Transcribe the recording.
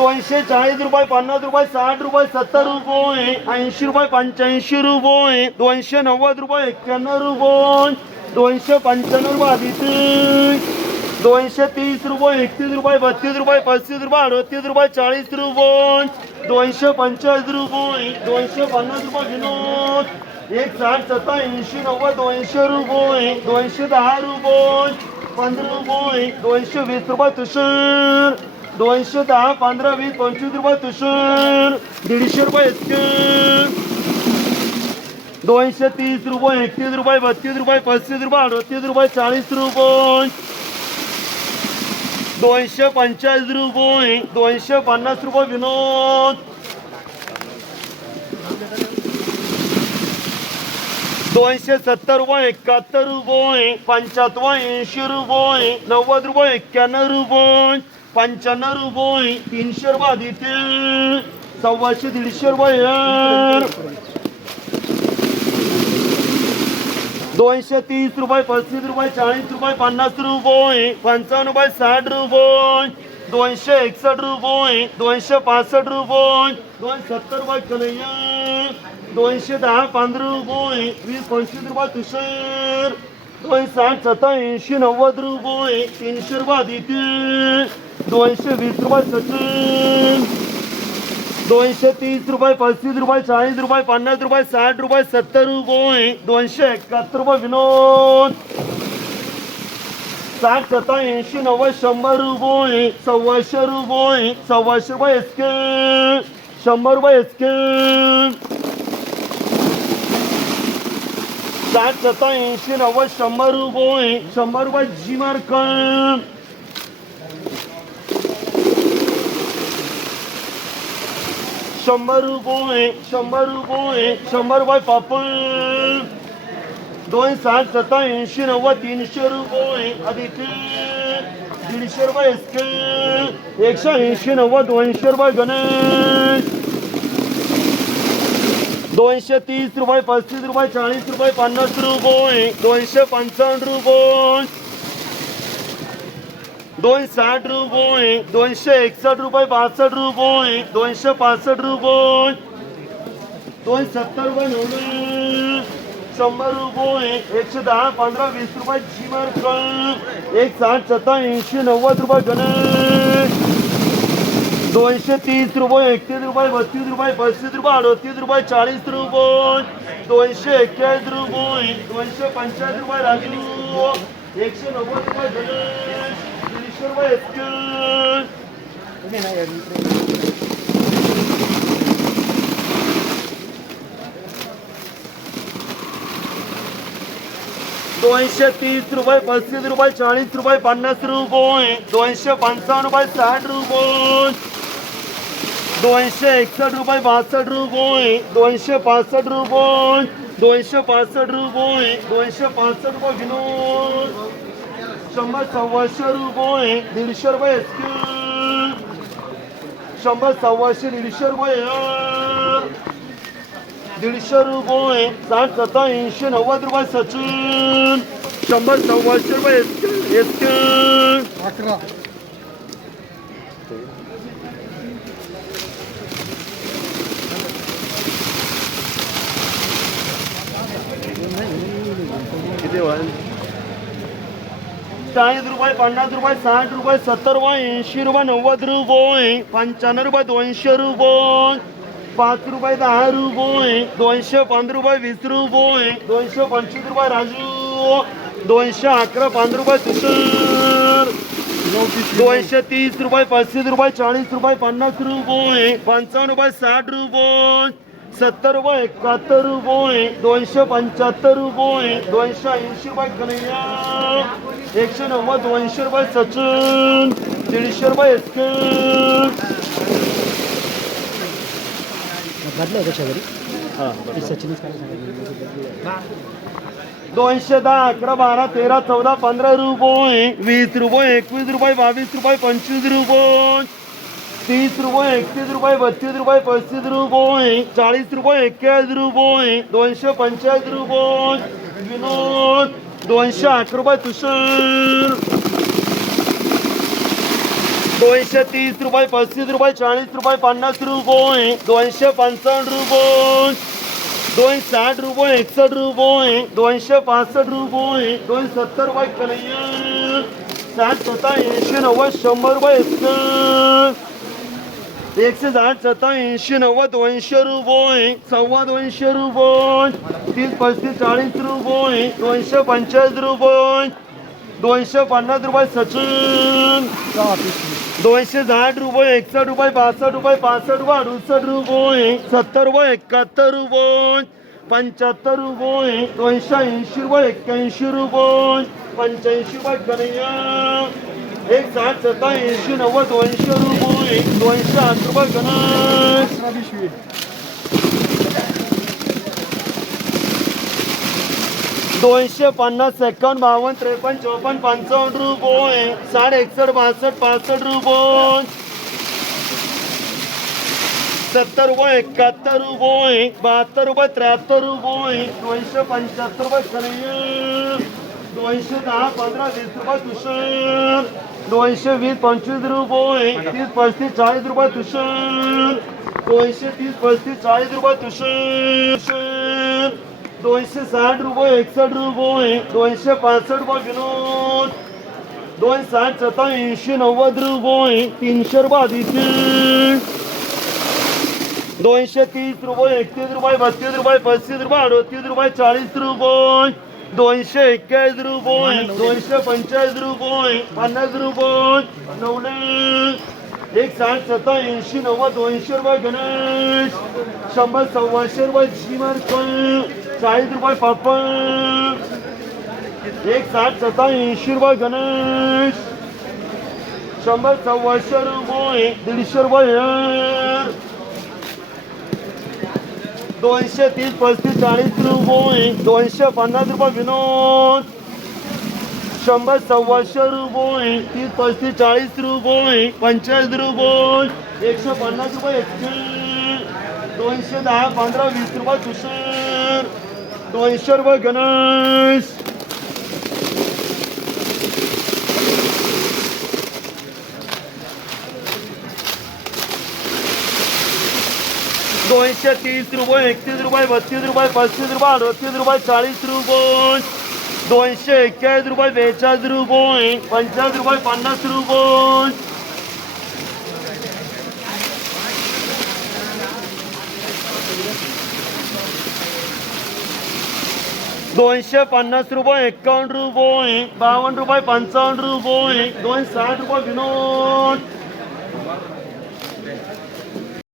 240 रुपये, 50 रुपये, 60 रुपये, 70 रुपये, 80 रुपये, 85 रुपये, 290 रुपये, 91 रुपये, 295 रुपये आदिती, 230 रुपये, 31 रुपये, 32 रुपये, 35 रुपये, 38 रुपये, 40 रुपये, 245 रुपये, 250 रुपये विनोद, 160, 70, 80, 90, 200 रुपये, 210 रुपये, 15 रुपये, 220 रुपये तुषार, 210, 15, 20, 25 रुपये तुषार, 150 रुपये स्कॅन, 230 रुपये, 31 रुपये, 32 रुपये, 35 रुपये, 38 रुपये, 40 रुपये, 245 रुपये, 250 रुपये विनोद, 270 रुपये, 71 रुपये, 75, 80 रुपये, 90 रुपये, 91 रुपये, 95 रुपये, 300 रुपये आदित्य, 125, 150 रुपये यार, 230 रुपये, 35 रुपये, 40 रुपये, 50 रुपये, 55 रुपये, 60 रुपये, 261 रुपये, 265 रुपये, 270 रुपये कन्हैया, 210, 15 रुपये, 20, 25 रुपये तुषार, 260, 70, 80, 90 रुपये, 300 रुपये आदित्य, 220 रुपये सचिन, 230 रुपये, 35 रुपये, 40 रुपये, 50 रुपये, 60 रुपये, 70 रुपये, 271 रुपये विनोद, 60, 70, 80, 90, 100 रुपये, 125 रुपये, 125 रुपये एसके, 100 रुपये एसके, 60, 70, 80, 90, 100 रुपये, 100 रुपये जी मार्क, 100 रुपये, 100 रुपये, 100 रुपये पापड, 260, 70, 80, 90, 300 रुपये आदिती, 150 रुपये एसके, 180, 90, 200 रुपये गणेश, 230 रुपये, 35 रुपये, 40 रुपये, 50 रुपये, 255 रुपये, 260 रुपये, 261 रुपये, 62 रुपये, 265 रुपये, 270 रुपये नवले, 100 रुपये, 110, 15, 20 रुपये जी मार्क, 160, 70, 80, 90 रुपये गणेश, 230 रुपये, 31 रुपये, 32 रुपये, 35 रुपये, 38 रुपये, 40 रुपये, 241 रुपये, 245 रुपये राजू, 190 रुपये गणेश, 150 रुपये स्कॅन, 230 रुपये, 35 रुपये, 40 रुपये, 50 रुपये, 255 रुपये, 60 रुपये, 261 रुपये, 62 रुपये, 265 रुपये, 265 रुपये, 265 रुपये विनोद, 100, 125 रुपये, 150 रुपये स्कॅन, 100, 125, 150 रुपये यार, 150 रुपये, 60, 70, 80, 90 रुपये सचिन, 100, 125 रुपये स्कॅन, 11 किती होईल? 40 रुपये, 50 रुपये, 60 रुपये, 70 रुपये, 80 रुपये, 90 रुपये, 95 रुपये, 200 रुपये, 5 रुपये, 10 रुपये, 215 रुपये, 20 रुपये, 225 रुपये राजू, 211, 15 रुपये तुषार, 230 रुपये, 35 रुपये, 40 रुपये, 50 रुपये, 55 रुपये, 60 रुपये, 70 रुपये, 71 रुपये, 275 रुपये, 280 रुपये कन्हैया, 190, 200 रुपये सचिन, 150 रुपये स्कॅन, बदला होता शेजारी हां सचिन 210, 11, 12, 13, 14, 15 रुपये, 20 रुपये, 21 रुपये, 22 रुपये, 25 रुपये, 30 रुपये, 31 रुपये, 32 रुपये, 35 रुपये, 40 रुपये, 41 रुपये, 245 रुपये विनोद, 211 रुपये तुषार, 230 रुपये 35 रुपये 40 रुपये 50 रुपये 255 रुपये 260 रुपये 61 रुपये 265 रुपये 270 रुपये कन्हैया 60 87 80 90 100 रुपये 160 87 80 90 200 रुपये 250 रुपये 30 35 40 रुपये 245 रुपये 250 रुपये सचिन 260 रुपये 61 रुपये 62 रुपये 65 रुपये 68 रुपये 70 रुपये 71 रुपये 75 रुपये 280 रुपये 81 रुपये 85 रुपये कन्हैया 160 87 80 90 200 रुपये 208 रुपये गणेश 250 51 52 53 54 55 रुपये 60 61 62 65 रुपये 70 रुपये 71 रुपये 72 रुपये 73 रुपये 275 रुपये कन्हैया 210 15 20 रुपये तुषार 220 25 रुपये 30 35 40 रुपये तुषार 230 35 40 रुपये तुषार 260 रुपये 61 रुपये 265 रुपये विनोद 260 87 90 रुपये 300 रुपये आदित्य 230 रुपये 31 रुपये 32 रुपये 35 रुपये 38 रुपये 40 रुपये 241 रुपये 245 रुपये 50 रुपये 160 87 90 200 रुपये गणेश 100 100 रुपये श्रीमार्क 40 रुपये पापा 160 87 रुपये गणेश 100 100 रुपये 150 रुपये 230 35 40 रुपये 250 रुपये विनोद 100 100 रुपये 30 35 40 रुपये 45 रुपये 150 रुपये 210 15 20 रुपये तुषार 200 रुपये गणेश 230 रुपये 31 रुपये 32 रुपये 35 रुपये 38 रुपये 40 रुपये 241 रुपये 42 रुपये 50 रुपये 50 रुपये 250 रुपये 51 रुपये 52 रुपये 55 रुपये 260 रुपये विनोद